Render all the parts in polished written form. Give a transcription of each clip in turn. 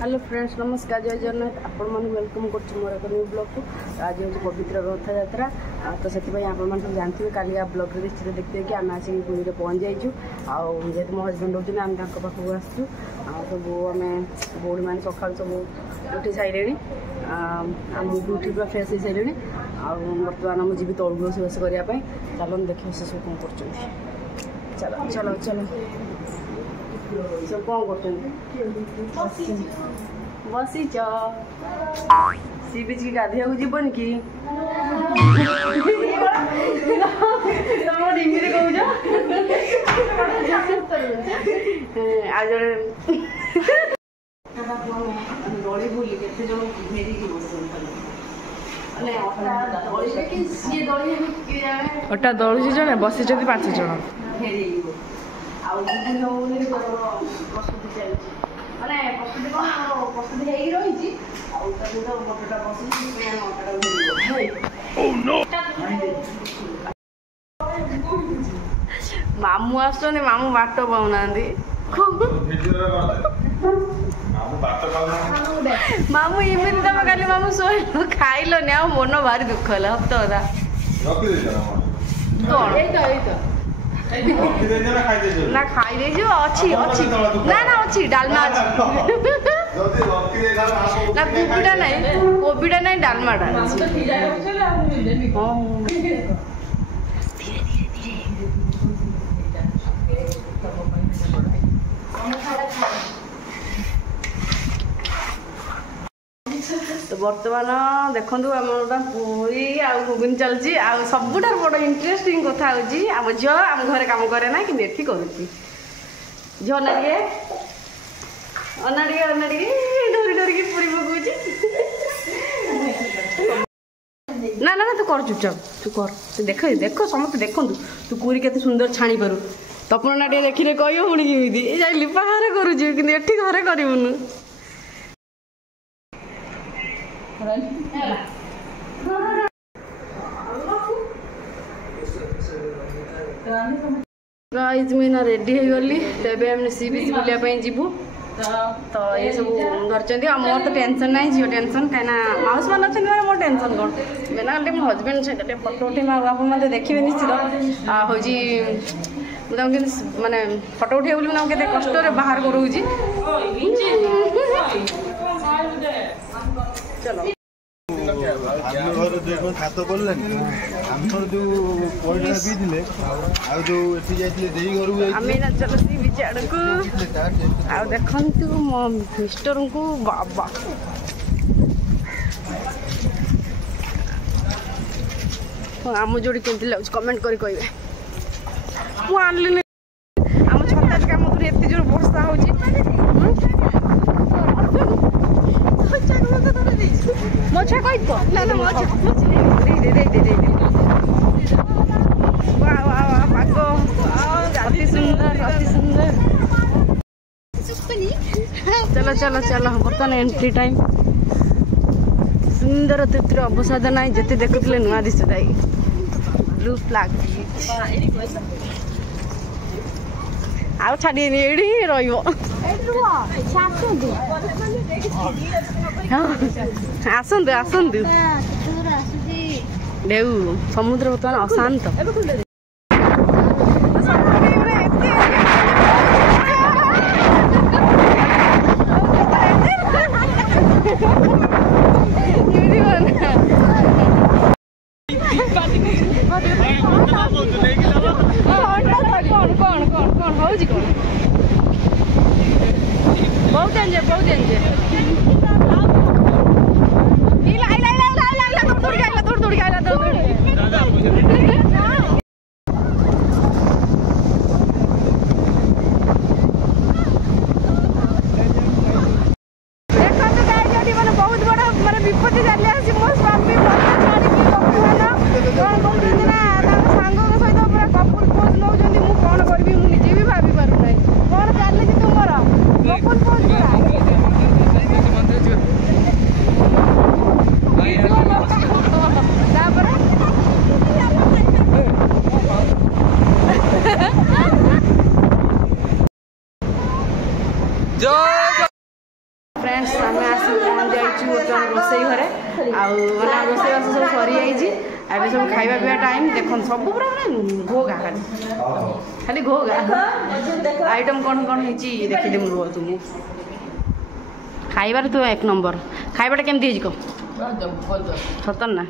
hello friends नमस्कार जय जगन्नाथ आपण मैंने वेलकम कर मोर एक न्यू ब्लॉग को आज हूँ पवित्र रथ यात्रा तो से आप जानते काली आप ब्लॉग निश्चित देखते कि आम आसिक पुरी पहुँच जाइए जेहतु मो हजबैंड होती आम पाखक आसू सब आम बौड़ी मैंने सका सब उठी सारे आम उठी पूरा फ्रेश हो सारे बर्तमान मुझे जी तौक रोषेईबास करने चलो देखिए से सब कौन कर चलो चलो चलो सब कौन कर बसी सी बीच की गाधिया जीवन कि आ जड़े दड़ी बुली के घेरी अटा दलुची जड़े बसी 5 जन फेरी प्रस्तुति चलती मैंने प्रस्तुति कौन प्रस्तुति रही मोटा मामू आस मामू बाट पाऊना मामू इमिन तुम खाली मामू शोल खाइलनि आ मन भारी दुख है हफ्ता ना खाई दे अच्छी अच्छी ना ना अच्छी डालमा ना कोबीटा नहीं डालमाटा तो बर्तमान देखु आम पूरी आगुन चलती सबुठ बड़ इंटरेस्टिंग कथा आम झील आम घर कम करे ना कि करुच्ची झील अनाड़े अनाड़े अनाड़े डोरी डोरिकी पूरी पकाऊँ ना ना ना तू कर चुपचाप तू कर तू देख देख समस्त देखु तू पूरी के सुंदर छाणी पारू तपन ना देखिले कह पुणी केमी जाइली बाहर करुचु कि घरे करूनु गाइज मुझे रेडी हो गली तेज सी बीच बुलापी जीवु तो ये सब धरती मोर तो टेंशन ना झील टेंशन कहीं माउस मान अच्छे मोर टेंशन कौन मेना मो हजबैंड सहित फोटो उठे आप मतलब देखिए निश्चित हूँ माने फोटो उठे बोली के कष्ट बाहर करोची चलो खात पड़े आमर जो पैसा पीते जो घर चलो सी बीच आड़ को देखु मो मिस्टर को बाबा आम जोड़ी केमती लगे कमेंट कर कहे मुझे आम छत्ता काम एत जोर वर्षा हो मोछा कही ना ना मोछा अति सुंदर अति सुंदर चलो चलो चलो बर्तमान एंट्री टाइम सुंदर तृतीय अवसाद ना जिते देखुले नुआ दिशा ब्लू फ्लैग आउ छाड़ी एड़ी आसतु आसतु देऊ समुद्र बर्तमान अशांत बहुत एंजॉय बहुत बड़ा माने विपत्ति चली मो स्वामी सांग सहित पूरा कपुल पोज नौ कौन करी मुझे भी भाभी पार ना कौन चली तुम कपुल पोज फ्रेंड्स आम आसी पहुँच जाइए रोसई घरे आना रोसईबास सब सरी जाइए अब सब खाଇବା पिवा टाइम देख सब पूरा मैंने घोगा खाली घोगा आइटम कौन कौन देखीदे रुह तुमको खाइबार तो एक नंबर खाइबाटा केमती कह सतन ना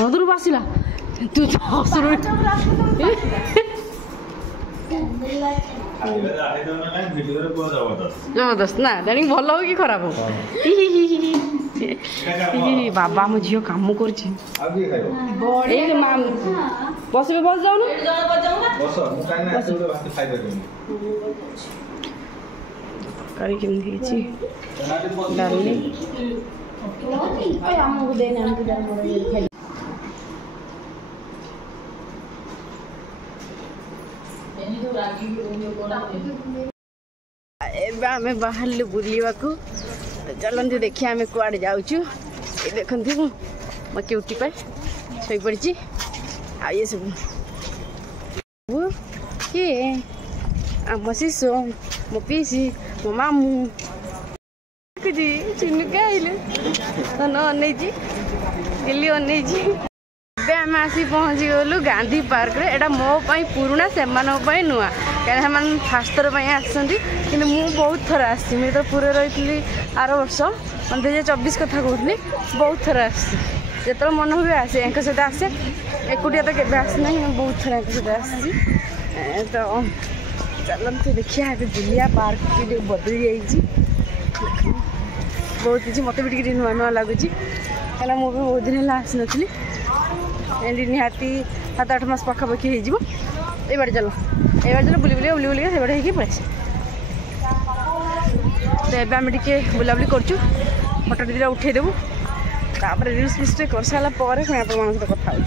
हदरू बासिला तू जबरदस्त ना जानी भल हो कि खराब हो बाबा मो झील कम कर बस बस जाऊन करी केमती डाली आम बाहर बुलवा को चलते देखिए आम कुआड़े जाऊँ देखते मो क्यूटी पाए शो पड़ी आए सब किए आम शिशु मो पीसी मो मामू चिनुक आइले अनई दिल्ली अनई आम आसी पहुँची गलु गांधी पार्क रे एटा मो पाई पुराना से नुआ कहीं फास्ट थर आसती कि बहुत थर आसी मुझे तो पूरे रही आर वर्ष मैं 2024 कथा कहती बहुत थर आसती जो मन हुए आसे एक सहित आसे एकुटिया तो केवे आसना बहुत थर एक सहित आसी तो चलते देखिए बुलिया पार्क बदली जाइए बहुत किसी मत भी नुआ नुआ लगुच कहीं मुझे बहुत दिन है आसी नी एमती निहाती 7-8 मास पखापाखि हो बाटे चल बुली बुली बुली बुलिका से बाटे पड़े तो ये आम टे बुलाबुली करूँ फटो टा उठेदेबू तापर रिल्स फिल्स कर सारापर पुणी आप सहित कथा हो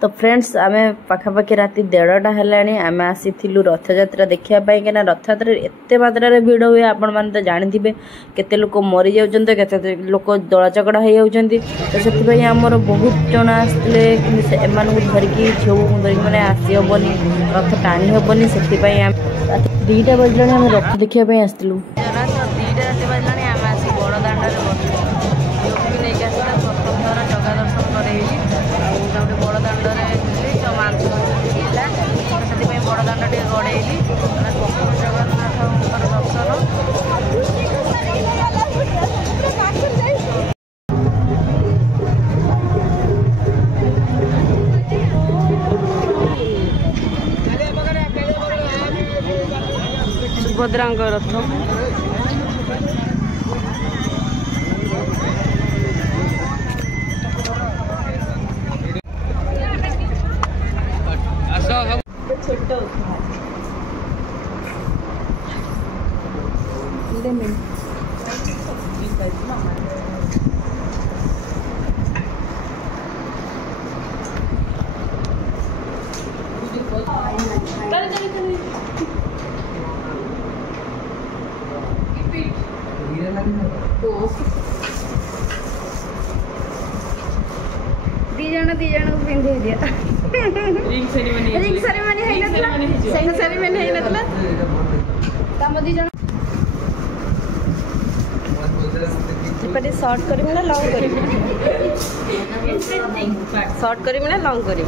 तो फ्रेंड्स आम पाखापाखि राति 1:30 है आम आसी रथ यात्रा देखापी कि रथ यात्रा एत मात्रा भिड़ हुए आपण मैंने तो जानते केते लोक मरी जाते केते लोक दला चकड़ा हो जाती तो से आमर बहुत जन आसते एम धरिकी झील को धरिकी मैंने आसी हेनी रथ टाणी हेनी से 2टा बजला आम रथ देखापी आसलु 2टा राति बजला आम आसी बड़ दाण्ड नहीं आसला प्रथम थर जगा दर्शन कर बड़ दाण्ड मांस से बड़ दाण्ड टे गड़ेली जगन्नाथ दर्शन सुभद्रा रथ दी जन पिंधे दिया रिंग सेरेमनी है नतला तम दी जन पटे शॉर्ट करी ना लॉन्ग करी शॉर्ट करी ना लॉन्ग करी